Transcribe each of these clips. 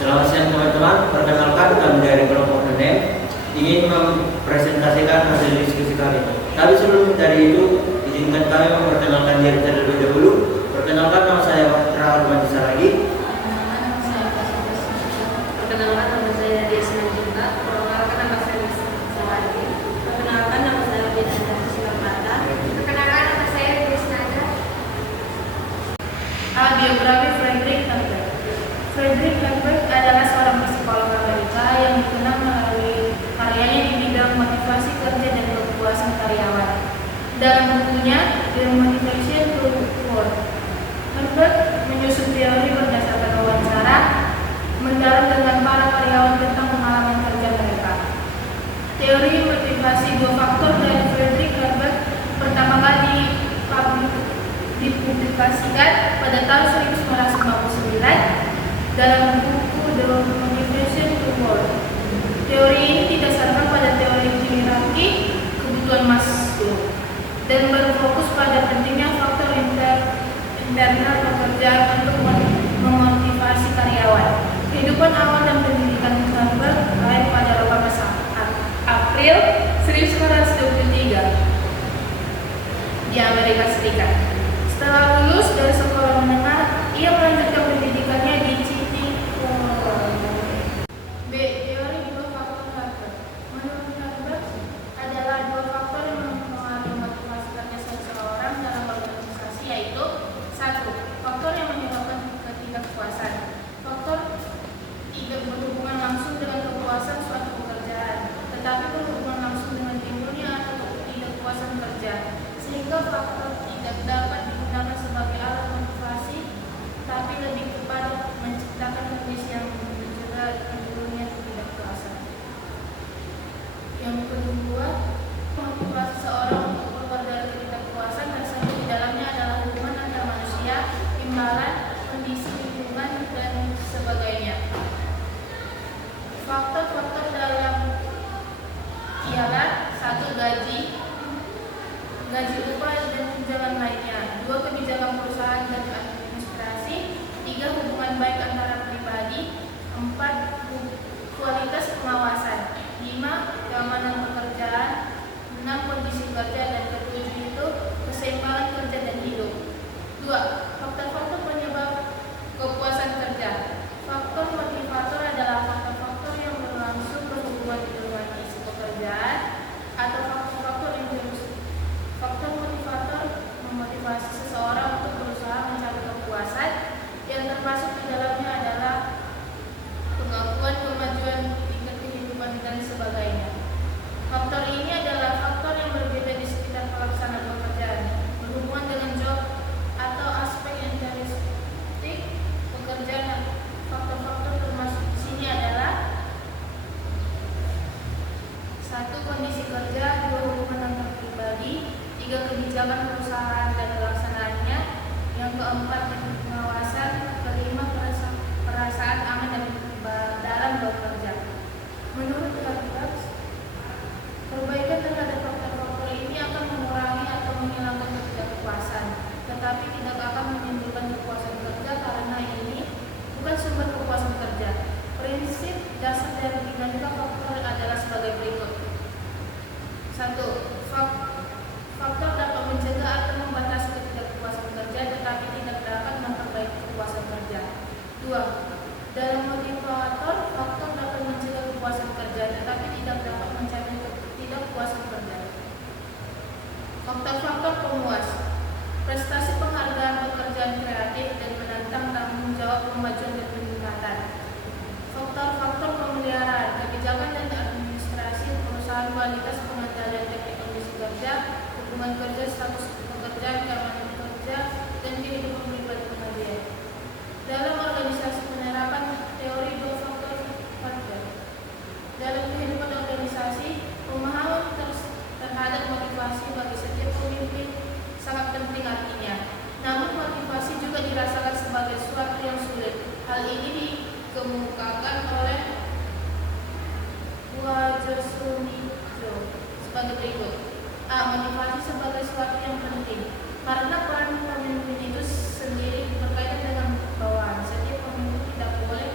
Selamat siang teman-teman, perkenalkan kami dari kelompok NEM ingin mempresentasikan hasil diskusi kami. Tapi sebelum dari itu, izinkan kami memperkenalkan diri terlebih dahulu. Perkenalkan, nama saya Patra Armandi Saragi. Perkenalkan, nama saya Desna Cinta. Perkenalkan, nama saya Saragi. Perkenalkan, nama saya Desna Cinta. Perkenalkan, nama saya Desna. Biografi Friedrich Lambert. Friedrich Lambert adalah seorang psikolog Amerika yang dikenal melalui karyanya di bidang motivasi kerja dan kepuasan karyawan. Dalam bukunya The Motivation to Work, Lambert menyusun teori berdasarkan wawancara mendalam dengan para karyawan tentang pengalaman kerja mereka. Teori motivasi dua faktor dari Friedrich Lambert pertama kali dipublikasikan pada tahun 1959 dalam buku The Motivation to Work. Teori ini didasarkan pada teori hierarki kebutuhan Maslow dan berfokus pada pentingnya faktor internal pekerjaan untuk memotivasi karyawan. Kehidupan awal dan pendidikan Lambert lahir pada 18 April 1923 di Amerika Serikat. Setelah lulus dari sekolah menengah, ia melanjutkan pendidikannya di B. Teori dua faktor Lambert. Menurut Lambert, adalah dua faktor yang mempengaruhi motivasi kerja seseorang dalam organisasi, yaitu satu, faktor yang menyebabkan ketidakpuasan. Faktor tidak berhubungan langsung dengan kepuasan suatu pekerjaan, tetapi berhubungan langsung dengan timbulnya atau ketidakpuasan kerja, sehingga faktor tidak dapat digunakan sebagai alat motivasi, tapi lebih kepada menciptakan kondisi yang mencegah timbulnya ketidakpuasan. Yang kedua, motivasi seorang untuk keluar dari ketidakpuasan tersebut di dalamnya adalah hubungan antar manusia, imbalan, kondisi lingkungan, dan sebagainya. Faktor-faktor dalam ialah satu, gaji upah dan tunjangan lainnya. Dua, kebijakan perusahaan dan administrasi. Tiga, hubungan baik antara pribadi. Empat, kualitas pengawasan. Lima, keamanan pekerjaan. Enam, kondisi kerja. Dan ketujuh itu keseimbangan kerja dan hidup. Dua, faktor-faktor penyebab kepuasan kerja. Faktor motivator adalah faktor-faktor yang berlangsung berhubungan dengan isi pekerjaan atau faktor-faktor yang faktor motivator memotivasi seseorang untuk berusaha mencapai kepuasan, yang termasuk di dalamnya adalah pengakuan kemajuan tingkat kehidupan dan sebagainya. Faktor ini adalah faktor yang berbeda di sekitar pelaksanaan pekerjaan, berhubungan dengan job atau aspek interistik pekerjaan. Faktor-faktor termasuk di sini adalah satu, kondisi kerja. Dua, hubungan antar pribadi. Tiga, kebijakan perusahaan dan pelaksanaannya. Yang keempat, pengawasan. Kelima, perasaan aman dan dalam bekerja. Menurut Lambert, perbaikan terhadap faktor-faktor ini akan mengurangi atau menghilangkan ketidakpuasan, tetapi tidak akan menimbulkan kepuasan kerja karena ini bukan sumber kepuasan kerja. Prinsip dasar dari dinamika faktor adalah sebagai berikut. Satu, faktor dapat mencegah atau membatasi ketidakpuasan kerja, tetapi tidak dapat memperbaiki kepuasan kerja. Dua, dalam motivator, faktor dapat mencegah kepuasan kerja, tetapi tidak dapat mencapai ketidakpuasan kerja. Faktor-faktor pemuas, prestasi, penghargaan, pekerjaan kreatif, dan menantang tanggung jawab, kemajuan dan peningkatan. Faktor-faktor pemeliharaan, kebijakan dan administrasi perusahaan, kualitas pengendalian teknik kondisi kerja, hubungan kerja, status pekerjaan, keamanan kerja, dan kehidupan pribadi pekerja. Dalam organisasi, penerapan teori dua faktor faktor. Dalam kehidupan organisasi, pemahaman terhadap motivasi bagi setiap pemimpin sangat penting artinya. Namun motivasi juga dirasakan sebagai sesuatu yang sulit. Hal ini dikemukakan oleh Guajosunijo sebagai berikut. A. Motivasi sebagai sesuatu yang penting karena peran pemimpin itu sendiri berkaitan dengan bawahan. Setiap pemimpin tidak boleh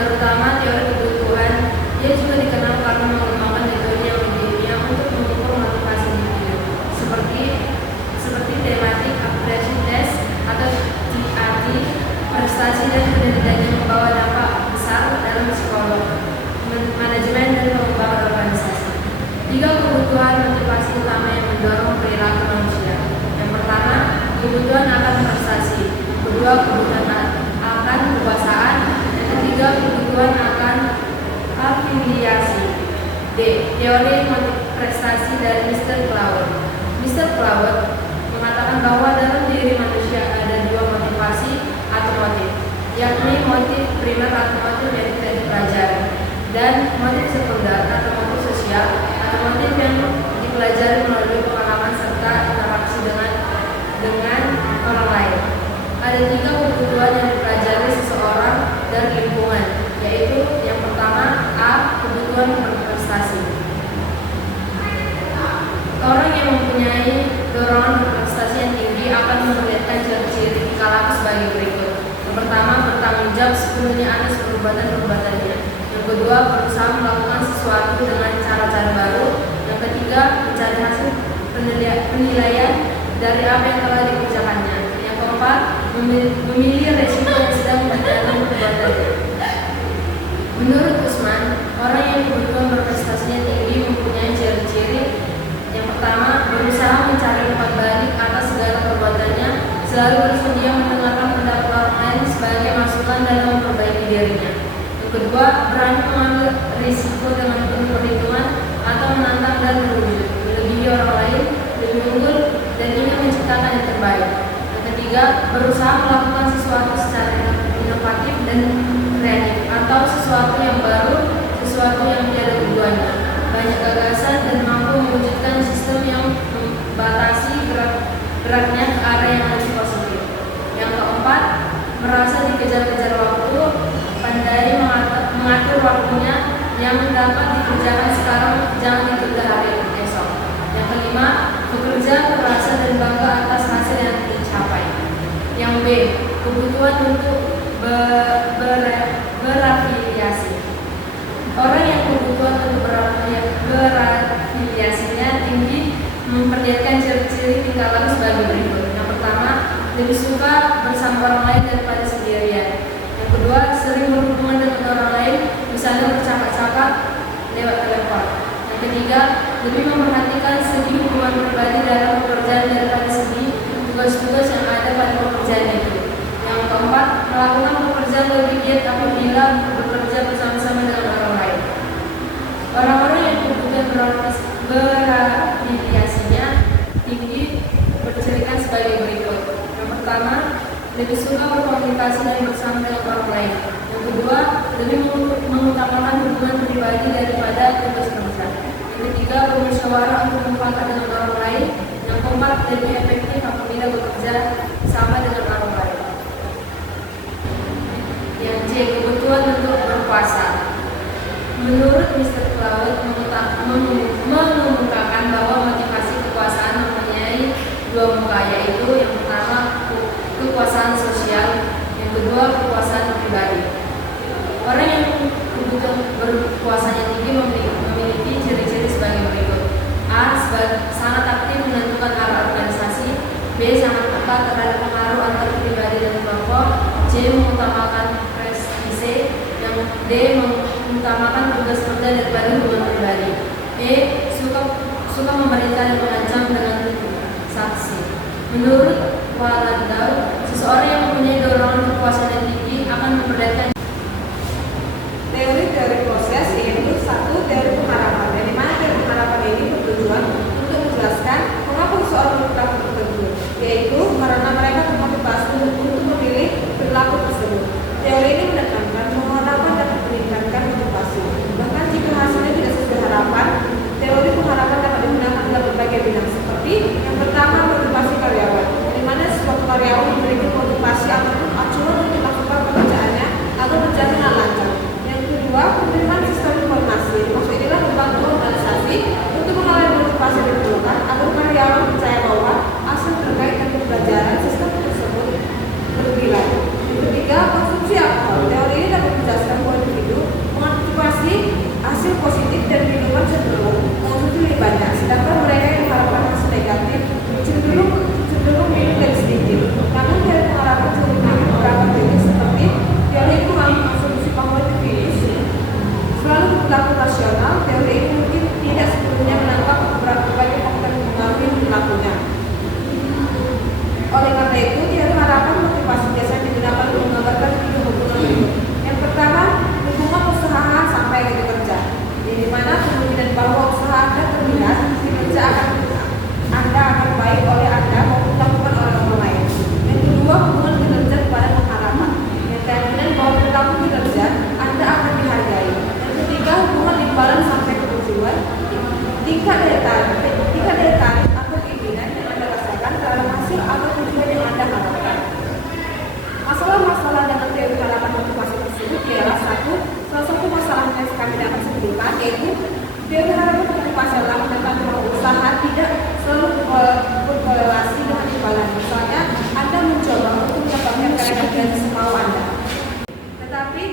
terutama teori kebutuhan. Ia juga dikenal karena mengembangkan metode yang ilmiah untuk mengukur motivasi individu, seperti tematik appraisal test atau TAT, prestasi dan penelitian yang membawa dampak besar dalam psikolog, manajemen dan pengembangan organisasi. 3 kebutuhan motivasi utama yang mendorong perilaku manusia. Yang pertama, kebutuhan akan prestasi. Kedua, kebutuhan akan kekuasaan. Yang ketiga, kebutuhan akan afiliasi. D. Teori prestasi dari Mr. Cloud. Mr. Cloud mengatakan bahwa dalam diri manusia ada 2 motivasi atau motif, yakni motif primer atau motif yang tidak dipelajari, dan motif sekunder atau motif sosial atau motif yang dipelajari melalui pengalaman serta interaksi dengan orang lain. Ada 3 kebutuhan yang dipelajari seseorang dari lingkungan, yaitu yang pertama A. Kebutuhan berprestasi. Orang yang mempunyai dorongan berprestasi yang tinggi akan memperlihatkan ciri-ciri tingkah laku sebagai berikut. Yang pertama, bertanggung jawab sepenuhnya atas perbuatan-perbuatannya. Yang kedua, berusaha melakukan sesuatu dengan cara-cara baru. Yang ketiga, mencari hasil penilaian dari apa yang telah dikerjakannya. Yang keempat, memilih resiko yang sedang menjalani perbuatannya. Menurut Usman, orang yang kebutuhan berprestasinya tinggi mempunyai ciri-ciri. Yang pertama, berusaha mencari umpan balik atas segala perbuatannya, selalu bersedia mendengarkan pendapat orang lain sebagai masukan dalam memperbaiki dirinya. Yang kedua, berani mengambil risiko dengan penuh perhitungan atau menantang dan berwujud, melebihi orang lain, lebih unggul, dan ingin menciptakan yang terbaik. Yang ketiga, berusaha melakukan sesuatu secara inovatif dan kreatif, atau sesuatu yang baru, sesuatu yang tiada tujuannya, banyak gagasan, dan mampu mewujudkan sistem yang membatasi geraknya ke arah yang lebih positif. Yang keempat, merasa dikejar-kejar waktu, pandai mengatur waktunya, yang dapat dikerjakan sekarang jangan ditunda hari esok. Yang kelima, bekerja keras dan bangga atas hasil yang dicapai. Yang B, kebutuhan untuk berafiliasi. Orang yang kebutuhan untuk berafiliasinya tinggi memperlihatkan ciri-ciri tingkah laku sebagai berikut. Yang pertama, lebih suka bersama orang lain daripada sendirian. Yang kedua, sering berhubungan dengan orang lain, misalnya bercakap-cakap lewat telepon. Yang ketiga, lebih memperhatikan segi hubungan pribadi dalam pekerjaan daripada segi tugas-tugas yang ada pada pekerjaan itu. Yang keempat, melakukan pekerjaan lebih giat apabila bekerja bersama-sama dengan orang lain. Orang-orang yang kebutuhan berafiliasinya tinggi bercirikan sebagai berikut. Yang pertama, lebih suka berkomunikasi dan bersama dengan orang lain. Yang kedua, lebih mengutamakan hubungan pribadi daripada tugas kerja. Yang ketiga, bermusyawarah untuk mufakat dengan orang lain. Yang keempat, lebih efektif apabila bekerja sama dengan orang lain. Yang C, kebutuhan untuk berkuasa. Menurut Mr. Cloud mengemukakan bahwa motivasi kekuasaan mempunyai 2 muka, yaitu yang pertama kekuasaan sosial, yang kedua kekuasaan pribadi. Orang yang kebutuhan berkuasanya tinggi memiliki ciri-ciri sebagai berikut. A. Sangat aktif menentukan arah organisasi. B. Sangat peka terhadap pengaruh antar pribadi dan kelompok. C. Mengutamakan prestise. Yang D. Mengutamakan tugas kerja daripada hubungan pribadi. E. Suka memerintah dan mengancam dengan saksi. Menurut Waladau, seseorang yang mempunyai dorongan kekuasaan yang tinggi akan memperlihatkan teori-teori proses, yaitu 1. Teori pengharapan, dari mana teori pengharapan ini bertujuan untuk menjelaskan mengapa seseorang berperilaku tertentu, yaitu karena mereka termotivasi untuk memilih perilaku tersebut. Teori ini menekankan bahwa harapan dapat meningkatkan motivasi. Bahkan jika hasilnya tidak sesuai harapan, teori pengharapan dapat digunakan dalam berbagai bidang, seperti yang pertama, motivasi karyawan, di mana suatu karyawan memiliki motivasi ataupun acuan untuk melakukan pekerjaannya atau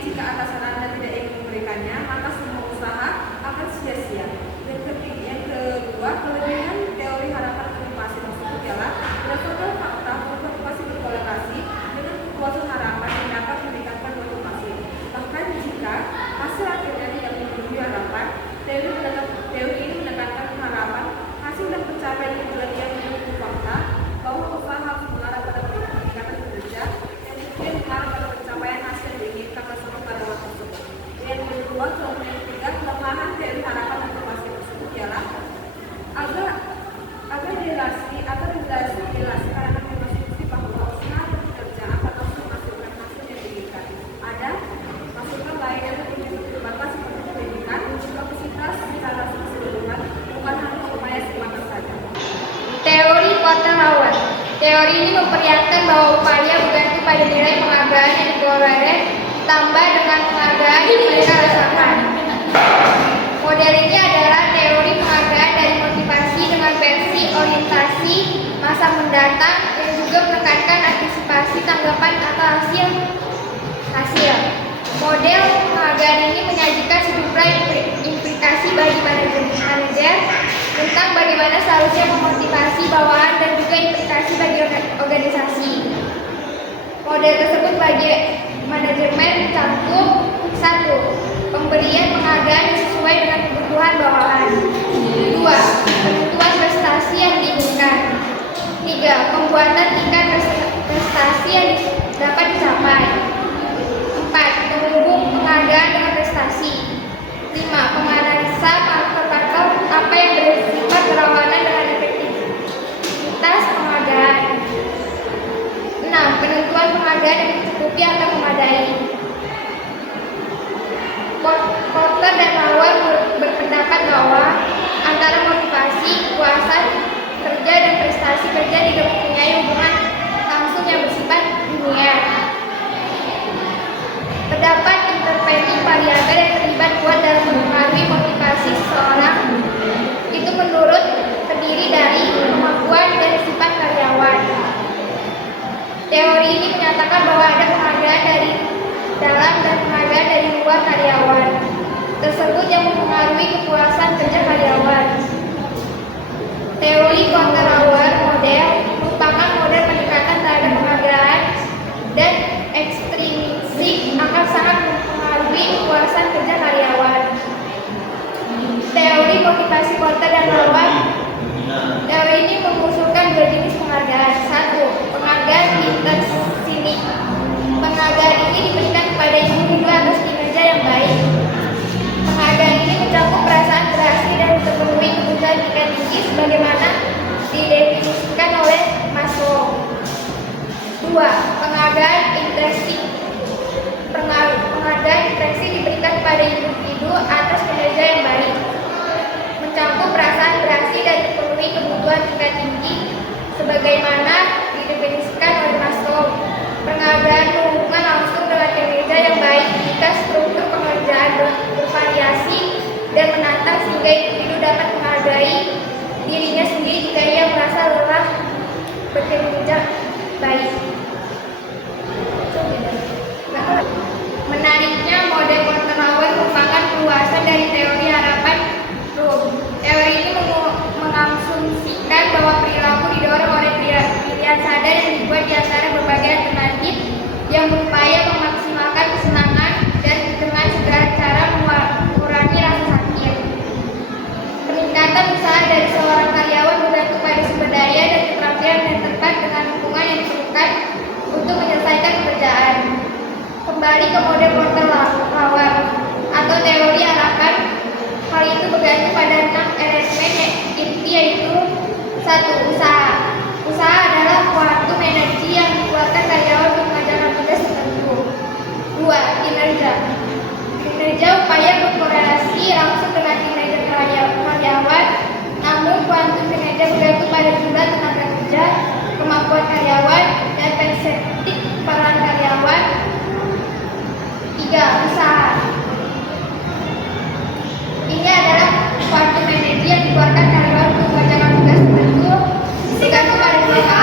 jika atasan Anda tidak ingin memberikannya, maka semua usaha akan sia-sia. Yang kedua, kelebihan teori harapan motivasi tersebut ialah berdasarkan fakta motivasi berkorelasi dengan kepuasan harapan yang dapat meningkatkan motivasi. Bahkan jika hasil akhirnya tidak memenuhi harapan, teori ini menekankan harapan hasil dan pencapaian tujuan yang mendukung fakta bahwa usaha harus mengarah pada peningkatan kinerja yang kemudian mengarah pada pencapaian hasil yang diinginkan tersebut pada waktu tersebut. Yang kedua, teori yang ketiga, kelemahan teori harapan motivasi tersebut ialah agar dijelaskan afirmasi bahwa usaha dan kinerja akan terus menghasilkan hasil yang diinginkan. Ada masukan lain yang punya terbatas seperti pendidikan, kapasitas secara keseluruhan, bukan hanya upaya semata saja. Teori Kotler-Awer. Teori ini memperlihatkan bahwa upaya bergantung pada nilai penghargaan yang diperoleh ditambah dengan penghargaan yang mereka rasakan. Model ini adalah teori penghargaan dari motivasi dengan versi orientasi masa mendatang yang juga menekankan antisipasi tanggapan atau hasil. Model penghargaan ini menyajikan sejumlah implikasi bagi manajer tentang bagaimana seharusnya memotivasi bawahan dan juga implikasi bagi organisasi. Model tersebut bagi manajemen mencakup 1. Pemberian penghargaan yang sesuai dengan kebutuhan bawahan. 2. Penentuan prestasi yang diinginkan. 3. Pembuatan tingkat prestasi yang dapat dicapai. 4. Menghubung penghargaan dengan prestasi. 5. Pemanasa faktor-faktor apa yang bersifat berlawanan dengan efektivitas penghargaan. 6. Penentuan penghargaan yang mencukupi atau memadai. Kotler dan Awer berpendapat bahwa antara motivasi, kepuasan kerja dan prestasi kerja tidak mempunyai hubungan langsung yang bersifat linear. Terdapat intervensi variabel yang terlibat kuat dalam mempengaruhi motivasi seseorang. Itu menurut terdiri dari kemampuan dan sifat karyawan. Teori ini menyatakan bahwa ada penghargaan dari dalam dan penghargaan dari luar karyawan tersebut yang mempengaruhi kepuasan kerja karyawan. Teori Kotler-Awer model merupakan model pendekatan terhadap penghargaan dan ekstrinsik akan sangat mempengaruhi kepuasan kerja karyawan. Teori motivasi Kotler dan Awer. Teori ini mengusulkan dua jenis penghargaan. 1. Penghargaan intersinik. Penghargaan ini diberikan kepada individu atas kinerja yang baik. Penghargaan ini mencakup perasaan berhasil dan terpenuhi kebutuhan tingkat tinggi sebagaimana didefinisikan oleh Maslow. 2. Penghargaan intrinsik. Penghargaan intrinsik diberikan kepada individu atas kinerja yang baik. Mencakup perasaan berhasil dan terpenuhi kebutuhan tingkat tinggi sebagaimana didefinisikan oleh Maslow. Penghargaan berhubungan langsung dengan kinerja yang baik jika struktur pengerjaan bervariasi dan menantang sehingga individu dapat menghargai dirinya sendiri jika ia merasa lelah bekerja baik. Menariknya, model Kotler-Awer merupakan perluasan dari teori harapan Bloom. Teori ini mengasumsikan bahwa perilaku didorong oleh pilihan sadar yang dibuat di antara berbagai alternatif yang berupaya memaksimalkan kesenangan dan dengan segala cara mengurangi rasa sakit. Peningkatan usaha dari seorang karyawan bergantung pada sumber daya dan keterampilan yang tepat dengan lingkungan yang diperlukan untuk menyelesaikan pekerjaan. Kembali ke model Kotler-Awer atau teori harapan, hal itu bergantung pada 6 elemen inti yaitu 1. Usaha. Usaha adalah kuantum energi yang dikeluarkan karyawan untuk mengerjakan tugas tertentu. 2. Kinerja. Kinerja upaya berkorelasi langsung dengan kinerja karyawan, namun kuantum kinerja bergantung pada jumlah tenaga kerja, kemampuan karyawan, dan perspektif peran karyawan. 3. Usaha. Ini adalah kuantum energi yang dikeluarkan karyawan untuk mengerjakan tugas tertentu bergantung pada mereka.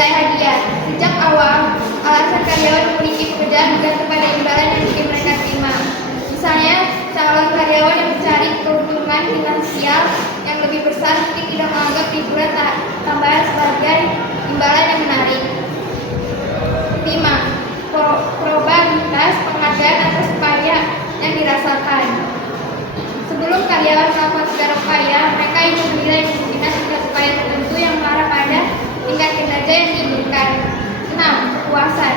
nilai hadiah. Sejak awal, alasan karyawan memiliki pekerjaan bergantung pada imbalan yang mungkin mereka terima. Misalnya, calon karyawan yang mencari keuntungan finansial yang lebih besar mungkin tidak menganggap liburan tambahan sebagai imbalan yang menarik. 5. Probabilitas penghargaan atas upaya yang dirasakan. Sebelum karyawan melakukan segala upaya, mereka ingin menilai kemungkinan tingkat upaya tertentu yang mengarah pada tingkat kinerja yang diinginkan. 6. Kepuasan.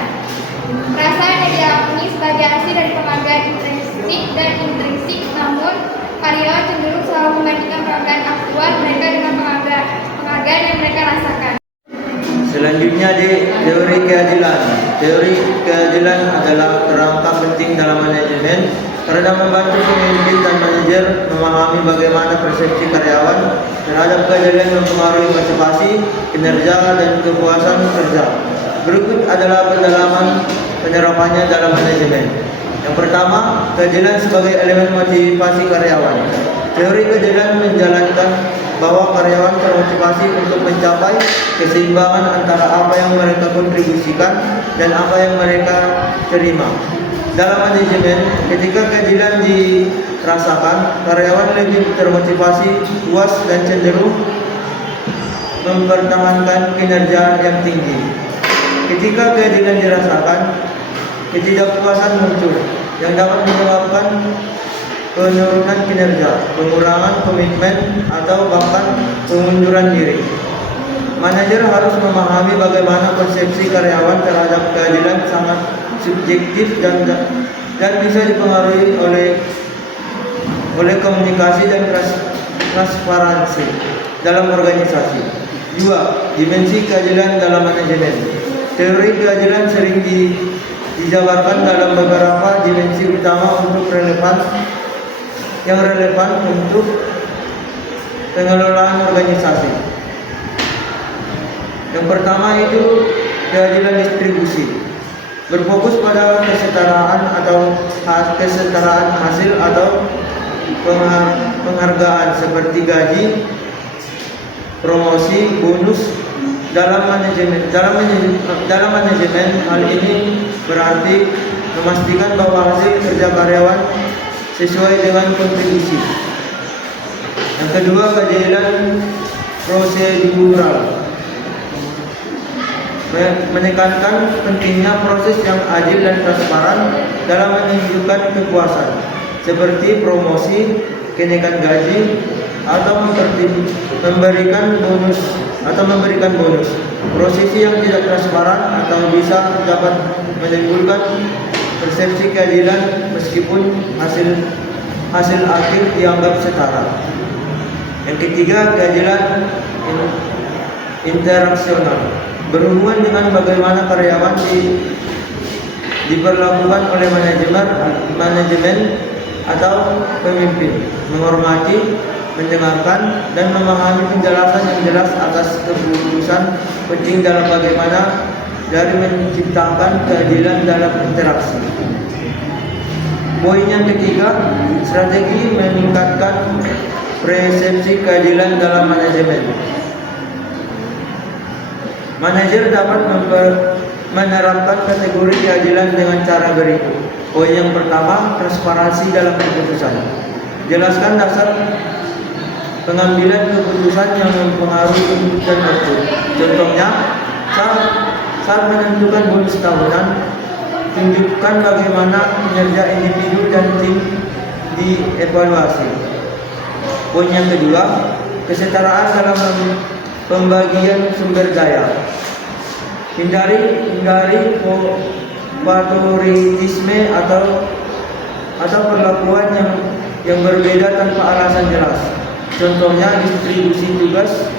Perasaan yang dialami sebagai hasil dari penghargaan intrinsik dan intrinsik, namun karyawan cenderung selalu membandingkan penghargaan aktual mereka dengan penghargaan yang mereka rasakan. Selanjutnya di teori keadilan. Teori keadilan adalah kerangka penting dalam manajemen karena membantu pemimpin dan manajer memahami bagaimana persepsi karyawan terhadap keadilan mempengaruhi motivasi, kinerja, dan kepuasan kerja. Berikut adalah pendalaman penyerapannya dalam manajemen. Yang pertama, keadilan sebagai elemen motivasi karyawan. Teori keadilan menjalankan bahwa karyawan termotivasi untuk mencapai keseimbangan antara apa yang mereka kontribusikan dan apa yang mereka terima. Dalam manajemen, ketika keadilan dirasakan, karyawan lebih termotivasi, puas, dan cenderung mempertahankan kinerja yang tinggi. Ketika keadilan dirasakan, ketidakpuasan muncul yang dapat menyebabkan penurunan kinerja, pengurangan komitmen, atau bahkan pengunduran diri. Manajer harus memahami bagaimana persepsi karyawan terhadap keadilan sangat subjektif dan bisa dipengaruhi oleh komunikasi dan transparansi dalam organisasi. 2. Dimensi keadilan dalam manajemen. Teori keadilan sering dijabarkan dalam beberapa dimensi utama yang relevan untuk pengelolaan organisasi. Yang pertama itu keadilan distribusi, berfokus pada kesetaraan hasil atau penghargaan seperti gaji, promosi, bonus. Dalam manajemen hal ini berarti memastikan bahwa hasil kerja karyawan sesuai dengan kontribusi. Yang kedua, keadilan prosedural, menekankan pentingnya proses yang adil dan transparan dalam menunjukkan kepuasan, seperti promosi, kenaikan gaji, atau memberikan bonus. Prosesi yang tidak transparan atau bisa dapat menimbulkan persepsi keadilan meskipun hasil akhir dianggap setara. Yang ketiga, keadilan interaksional, berhubungan dengan bagaimana karyawan diperlakukan oleh manajemen atau pemimpin, menghormati, mendengarkan, dan memahami penjelasan yang jelas atas keputusan penting dalam bagaimana dari menciptakan keadilan dalam interaksi. Poin yang ketiga, strategi meningkatkan persepsi keadilan dalam manajemen. Manajer dapat menerapkan kategori keadilan dengan cara berikut. Poin yang pertama, transparansi dalam keputusan. Jelaskan dasar pengambilan keputusan yang mempengaruhi keputusan waktu. Contohnya, saat menentukan bonus tahunan, tunjukkan bagaimana kinerja individu dan tim dievaluasi. Poin yang kedua, kesetaraan dalam pembagian sumber daya. Hindari favoritisme atau perlakuan yang berbeda tanpa alasan jelas. Contohnya, distribusi tugas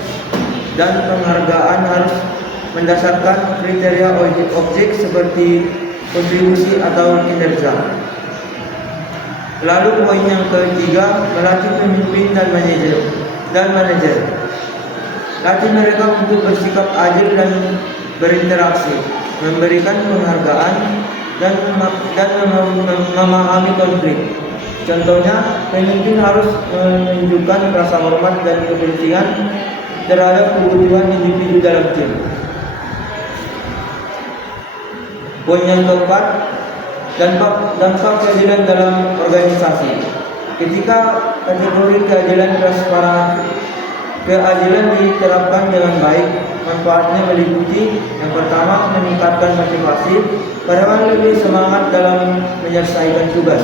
dan penghargaan harus mendasarkan kriteria objek seperti kontribusi atau kinerja. Lalu poin yang ketiga, melatih pemimpin dan manajer. Latih mereka untuk bersikap adil dan berinteraksi, memberikan penghargaan, dan memahami konflik. Contohnya, pemimpin harus menunjukkan rasa hormat dan kepentingan terhadap kebutuhan individu dalam tim. Poin yang keempat, dampak keadilan dalam organisasi. Ketika kategori keadilan diterapkan dengan baik, manfaatnya meliputi yang pertama, meningkatkan motivasi, karyawan lebih semangat dalam menyelesaikan tugas.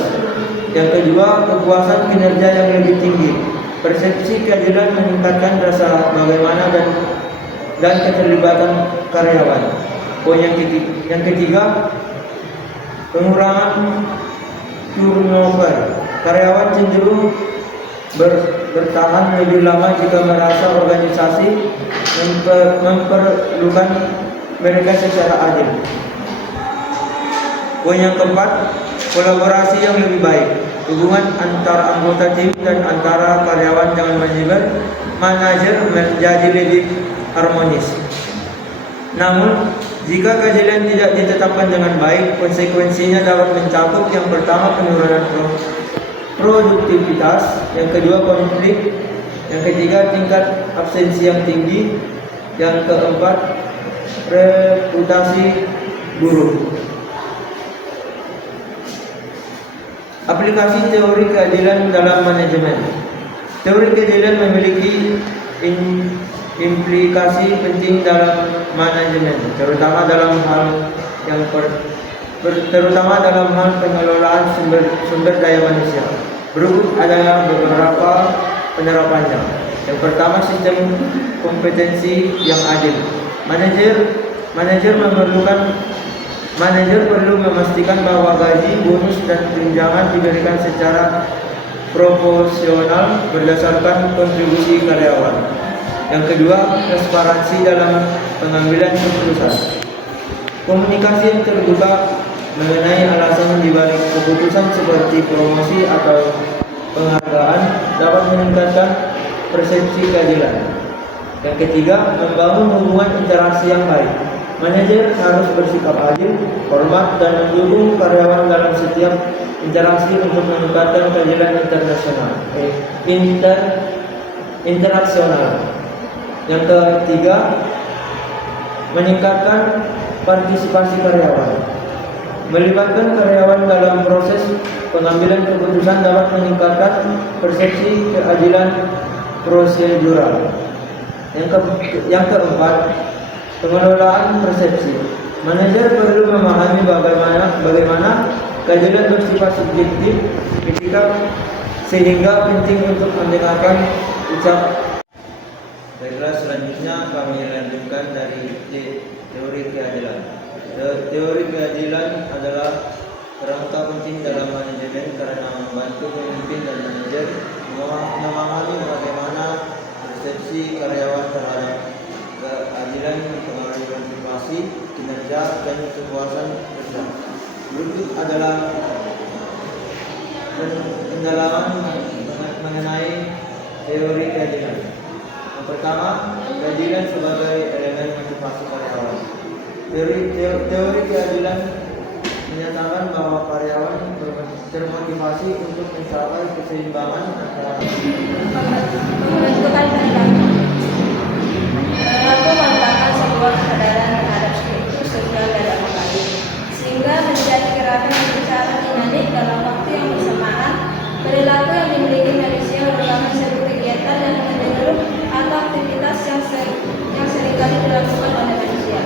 Yang kedua, kepuasan kinerja yang lebih tinggi. Persepsi keadilan meningkatkan rasa bagaimana dan keterlibatan karyawan. Poin yang ketiga, pengurangan turnover. Karyawan cenderung bertahan lebih lama jika merasa organisasi memperlukan mereka secara adil. Poin yang keempat, kolaborasi yang lebih baik. Hubungan antar anggota tim dan antara karyawan dengan manajer menjadi lebih harmonis. Namun, jika keadilan tidak ditetapkan dengan baik, konsekuensinya dapat mencakup yang pertama, penurunan produktivitas, yang kedua, konflik, yang ketiga, tingkat absensi yang tinggi, yang keempat, reputasi buruk. Aplikasi teori keadilan dalam manajemen. Teori keadilan memiliki implikasi penting dalam manajemen, terutama dalam hal pengelolaan sumber daya manusia. Berikut adalah beberapa penerapannya. Yang pertama, sistem kompetensi yang adil. Manajer perlu memastikan bahwa gaji, bonus, dan tunjangan diberikan secara proporsional berdasarkan kontribusi karyawan. Yang kedua, transparansi dalam pengambilan keputusan. Komunikasi yang terbuka mengenai alasan dibalik keputusan seperti promosi atau penghargaan dapat meningkatkan persepsi keadilan. Yang ketiga, membangun hubungan interaksi yang baik. Manajer harus bersikap adil, hormat, dan mendukung karyawan dalam setiap interaksi untuk meningkatkan keadilan interaksional. Yang ketiga, meningkatkan partisipasi karyawan. Melibatkan karyawan dalam proses pengambilan keputusan dapat meningkatkan persepsi keadilan prosedural. Yang keempat, pengelolaan persepsi. Manajer perlu memahami bagaimana keadilan bersifat subjektif sehingga penting untuk mendengarkan ucapan. Baiklah, selanjutnya kami lanjutkan dari teori keadilan. Teori keadilan adalah kerangka penting dalam manajemen karena membantu pemimpin dan manajer memahami bagaimana persepsi karyawan terhadap keadilan mempengaruhi motivasi, kinerja, dan kepuasan kerja. Berikut adalah pendalaman mengenai teori keadilan. Yang pertama, keadilan sebagai elemen motivasi karyawan. Teori keadilan menyatakan bahwa karyawan termotivasi untuk mencapai keseimbangan antara pembentukan perilaku. Perilaku merupakan sebuah kesadaran terhadap struktur sosial dalam baik, sehingga menjadi gerakan yang secara dinamis dalam waktu yang bersamaan. Perilaku yang dimiliki manusia merupakan sebuah kegiatan dan cenderung atau aktivitas yang seringkali dilakukan oleh manusia,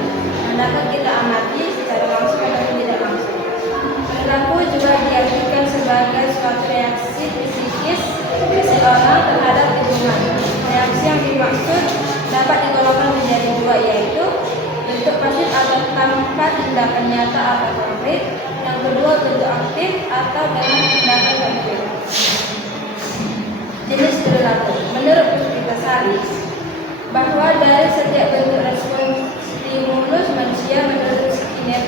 dapat kita amati secara langsung atau tidak langsung. Perilaku juga diartikan sebagai suatu reaksi psikis seseorang terhadap lingkungan. Reaksi yang dimaksud dapat digolongkan menjadi dua, yaitu bentuk pasif atau tanpa tindakan nyata atau konkret. Yang kedua, bentuk aktif atau dengan tindakan konkret. Jenis perilaku. Menurut Puspitasari, bahwa dari setiap bentuk respon stimulus manusia menurut Skinner,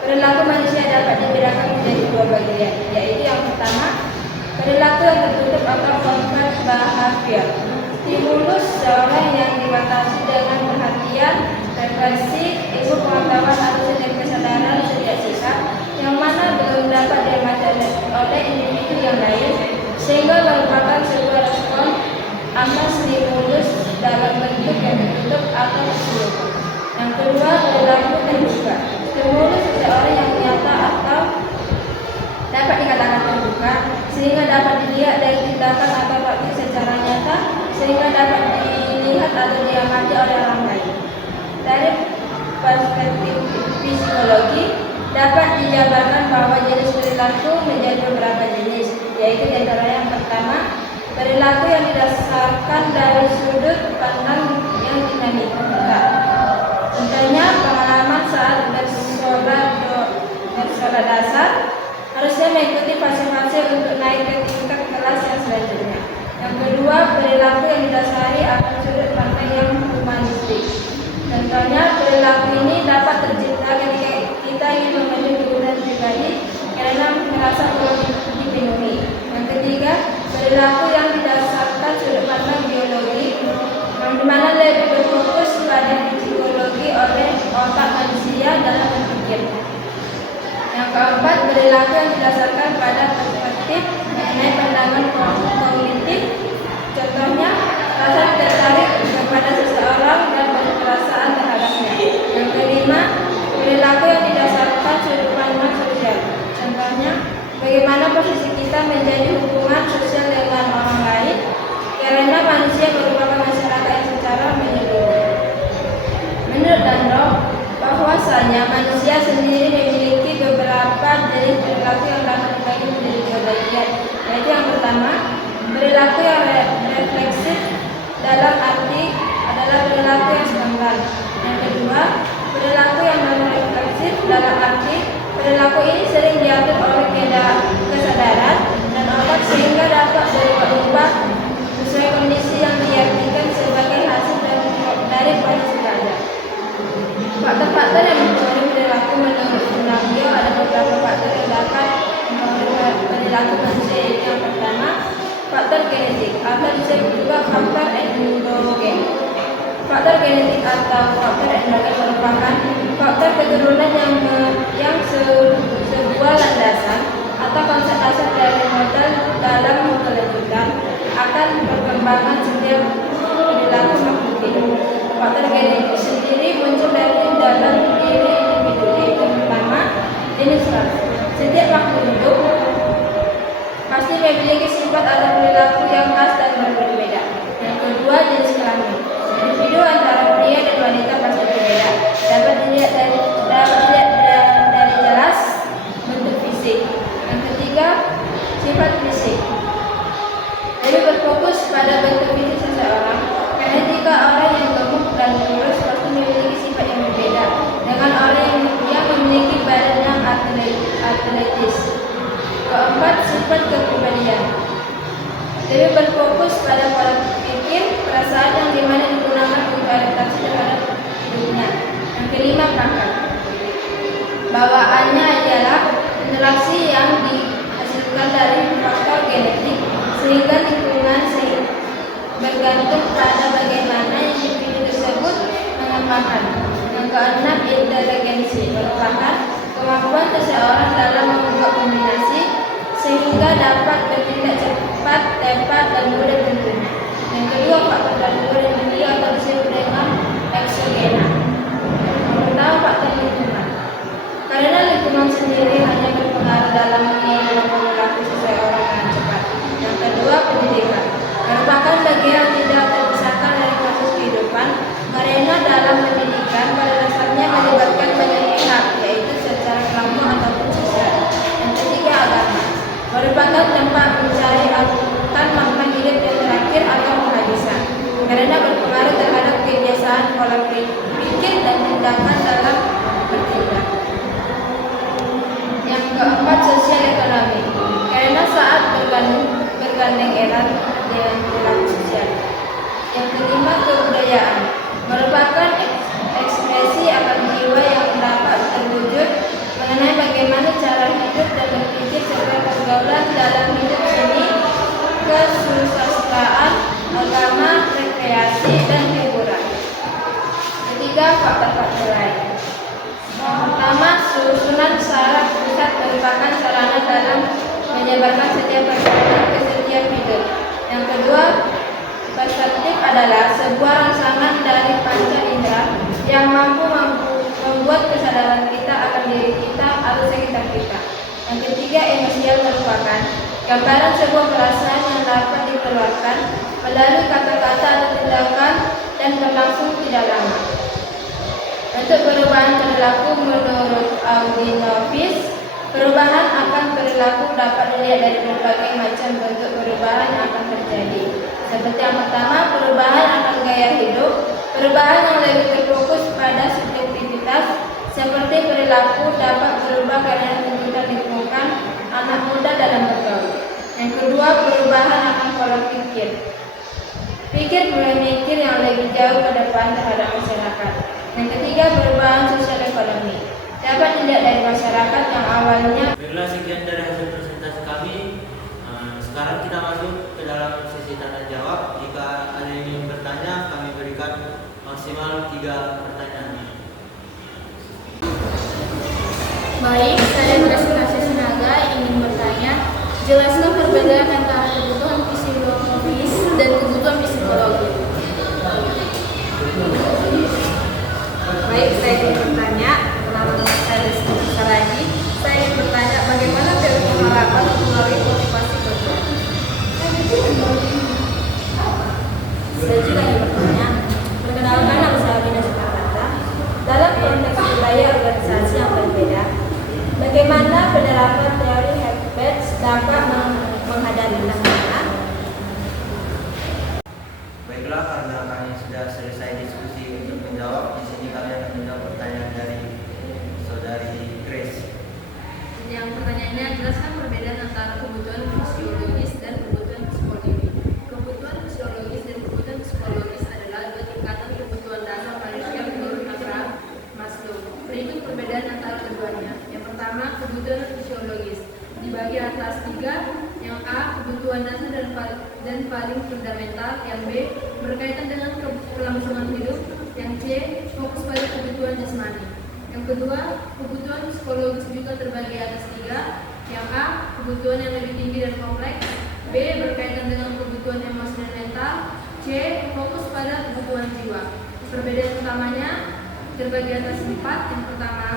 perilaku manusia dapat dibedakan menjadi dua bagian, yaitu yang pertama, perilaku yang tertutup atau konvert behavior. Stimulus seorang yang dibatasi dengan perhatian, referensi, ilmu pengetahuan atau setiap kesadaran setiap sikap yang mana belum dapat diamati oleh individu yang lain, sehingga merupakan sebuah respon atas stimulus dalam bentuk yang tertutup atau tertutup. Yang kedua, perilaku terbuka. Stimulus seseorang yang nyata atau dapat dikatakan terbuka, sehingga dapat dilihat dari tindakan atau praktik secara nyata, sehingga dapat dilihat atau diamati oleh orang lain. Dari perspektif psikologi, dapat dijabarkan bahwa jenis perilaku menjadi beberapa jenis, yaitu antara yang pertama, perilaku yang didasarkan dari sudut pandang yang dinamis. Contohnya, pengalaman saat bersekolah dasar harusnya mengikuti fase-fase untuk naik ke tingkat kelas yang selanjutnya. Yang kedua, perilaku yang didasari akan sudut pandang yang humanistik. Contohnya, perilaku ini dapat tercipta ketika kita ingin memenuhi kebutuhan pribadi karena merasa perlu dipenuhi. Yang ketiga, perilaku yang didasarkan sudut pandang biologi, yang dimana lebih berfokus pada psikologi oleh otak manusia dalam berpikir. Yang keempat, perilaku yang didasarkan pada perspektif mengenai pandangan kognitif. Contohnya, rasa tertarik kepada seseorang dan perasaan terhadapnya. Yang kelima, perilaku yang didasarkan sudut pandang sosial. Contohnya, bagaimana posisi kita menjadi hubungan sosial dengan orang lain, karena manusia merupakan masyarakat yang secara menyeluruh. Menurut Dandorf, bahwasanya manusia sendiri memiliki beberapa jenis perilaku yang dapat dibagi menjadi dua bagian, yaitu yang pertama, perilaku yang refleksif dalam arti adalah perilaku yang spontan. Yang kedua, perilaku yang non-refleksif dalam arti perilaku ini sering diatur oleh kesadaran dan otak sehingga dapat berubah-ubah sesuai kondisi yang diartikan sebagai hasil dari proses belajar. Faktor-faktor yang mempengaruhi perilaku menurut Dunagio ada beberapa faktor yang dapat mempengaruhi perilaku manusia. Yang pertama, faktor genetik atau disebut juga faktor endogen. Faktor genetik atau faktor endogen merupakan faktor keturunan yang sebuah landasan atau konsep dasar dari modal dalam kelanjutan akan perkembangan setiap perilaku makhluk hidup. Faktor genetik sendiri muncul dari dalam diri individu, yaitu pertama, jenis ras. Setiap makhluk hidup pasti memiliki sifat atau perilaku yang khas dan berbeda. Yang kedua, jenis kelamin. Individu antara pria dan wanita pasti berbeda. Dapat dilihat dari jelas bentuk fisik. Yang ketiga, sifat fisik. Lebih berfokus pada bentuk fisik seseorang, karena jika orang yang gemuk dan kurus pasti memiliki sifat yang berbeda dengan orang yang memiliki badan yang atletis. Keempat, sifat kepribadian. Lebih berfokus pada pola pikir, perasaan yang dimana digunakan untuk adaptasi terhadap hidupnya. Yang kelima, bakat. Bawaannya adalah interaksi yang dihasilkan dari faktor genetik sehingga lingkungan bergantung pada bagaimana individu tersebut mengembangkan. Yang keenam, inteligensi merupakan kemampuan seseorang dalam membuat kombinasi sehingga dapat bertindak cepat, tepat, dan mudah tentunya. Yang kedua, faktor terakhir individu atau disebut dengan eksogena. Pertama, faktor lingkungan. Karena lingkungan sendiri hanya berpengaruh dalam mengubah perilaku seseorang dengan cepat. Yang kedua, pendidikan merupakan bagian yang tidak terpisahkan dari proses kehidupan, karena dalam pendidikan pada dasarnya melibatkan banyak pihak, yaitu secara kelompok ataupun sosial. Yang ketiga, agama merupakan tempat mencari akan makna hidup yang terakhir atau penghabisan, karena berpengaruh terhadap kebiasaan pola pikir dan tindakan dalam bertindak. Yang keempat, sosial ekonomi, karena saat bergandeng erat dengan perilaku sosial. Yang kelima, kebudayaan merupakan ekspresi akan jiwa yang dapat terwujud mengenai bagaimana cara hidup dan berpikir serta pergaulan dalam hidup seni, kesusastraan, agama, rekreasi, dan hiburan. Ketiga, faktor-faktor lain. Yang pertama, susunan saraf pusat merupakan sarana dalam menyebarkan setiap pergaulan ke setiap hidup. Yang kedua, perspektif adalah sebuah rangsangan dari panca indera yang mampu membuat kesadaran kita akan Yang ketiga, emosial merupakan gambaran sebuah perasaan yang dapat dikeluarkan melalui kata-kata atau tindakan dan berlangsung tidak lama. Untuk perubahan perilaku menurut Audinovis, perubahan akan perilaku dapat dilihat dari berbagai macam bentuk perubahan yang akan terjadi. Seperti yang pertama, perubahan akan gaya hidup, perubahan yang lebih terfokus pada subjektivitas, seperti perilaku dapat berubah karena tuntutan lingkungan anak muda dalam bergaul. Yang kedua, perubahan akan pola pikir. Pikir mulai mikir yang lebih jauh ke depan terhadap masyarakat. Yang ketiga, perubahan sosial ekonomi. Dapat dilihat dari masyarakat yang awalnya. Baiklah, sekian dari hasil presentasi kami. Sekarang kita masuk ke dalam sesi tanya jawab. Jika ada yang ingin bertanya, kami berikan maksimal 3 pertanyaan. Baik, saya Presentasi Sinaga ingin bertanya, jelaskan perbedaan antara kebutuhan fisiologis dan kebutuhan psikologis. Baik, saya ingin bertanya, nama saya Rizky lagi. Saya ingin bertanya bagaimana teori pengharapan mempengaruhi motivasi kerja. Saya juga ingin bertanya, perkenalkan nama saya Bina Soekarno. Dalam konteks budaya organisasi yang berbeda, bagaimana penerapan teori Herbst dapat menghadapi tantangan? Baiklah, karena kami sudah selesai diskusi untuk menjawab, di sini kami akan menjawab pertanyaan dari saudari Grace. Yang pertanyaannya, jelaskan perbedaan antara kebutuhan fisiologis dan kebutuhan psikologis. Kebutuhan fisiologis dan kebutuhan psikologis adalah 2 tingkatan kebutuhan dasar manusia menurut Abraham Maslow. Berikut perbedaan antara keduanya. Yang pertama, kebutuhan fisiologis dibagi atas 3. Yang A, kebutuhan dasar dan paling fundamental. Yang B, berkaitan dengan kelangsungan hidup. Yang C, fokus pada kebutuhan jasmani. Yang kedua, kebutuhan psikologis juga terbagi atas 3. Yang A, kebutuhan yang lebih tinggi dan kompleks. B, berkaitan dengan kebutuhan emosi dan mental. C, fokus pada kebutuhan jiwa. Perbedaan utamanya terbagi atas 4. Yang pertama,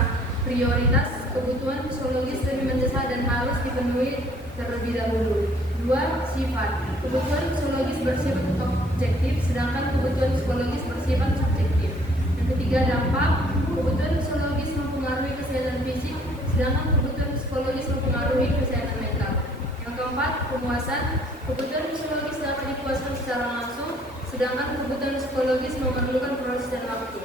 prioritas kebutuhan psikologis lebih mendesak dan harus dipenuhi terlebih dahulu. 2. Sifat kebutuhan psikologis bersifat objektif, sedangkan kebutuhan psikologis bersifat subjektif. Yang ketiga, dampak kebutuhan psikologis mempengaruhi kesehatan fisik, sedangkan kebutuhan psikologis mempengaruhi kesehatan mental. Yang keempat, pemuasan kebutuhan psikologis dapat dipuaskan secara langsung, sedangkan kebutuhan psikologis memerlukan proses dan waktu.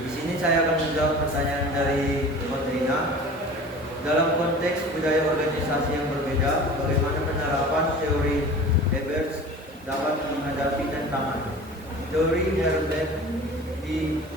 Di sini saya akan menjawab pertanyaan dari Kodrina. Dalam konteks budaya organisasi yang berbeda, bagaimana penerapan teori Herbst dapat menghadapi tantangan? Teori Herbst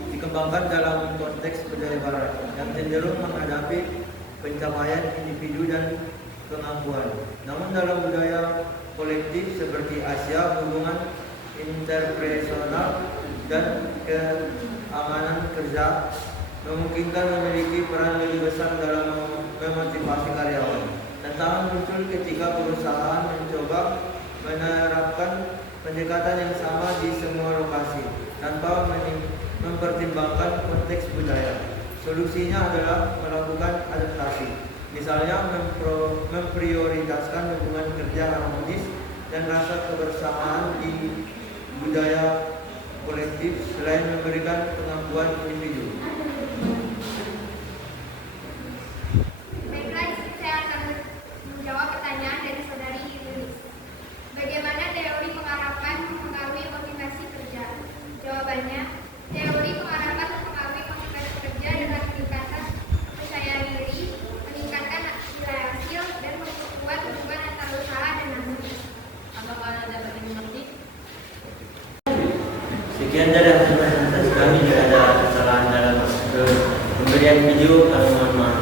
dikembangkan dalam konteks budaya barat yang cenderung menghadapi pencapaian individu dan pengakuan. Namun dalam budaya kolektif seperti Asia, hubungan interpersonal dan keamanan kerja memungkinkan memiliki peran lebih besar dalam memotivasi karyawan. Tantangan muncul ketika perusahaan mencoba menerapkan pendekatan yang sama di semua lokasi tanpa mempertimbangkan konteks budaya. Solusinya adalah melakukan adaptasi, misalnya memprioritaskan hubungan kerja harmonis dan rasa kebersamaan di budaya kolektif selain memberikan pengakuan individu. Baiklah, saya akan menjawab pertanyaan dari saudari Iris. Bagaimana teori pengharapan mempengaruhi motivasi kerja? Jawabannya, teori pengharapan mempengaruhi motivasi kerja dengan meningkatkan percaya diri, meningkatkan nilai hasil, dan memperkuat hubungan antara usaha dan hasil. Apakah Anda dapat dimengerti? Sekian dari hasil presentasi kami. Jika ada kesalahan dalam pemberian video, kami mohon maaf.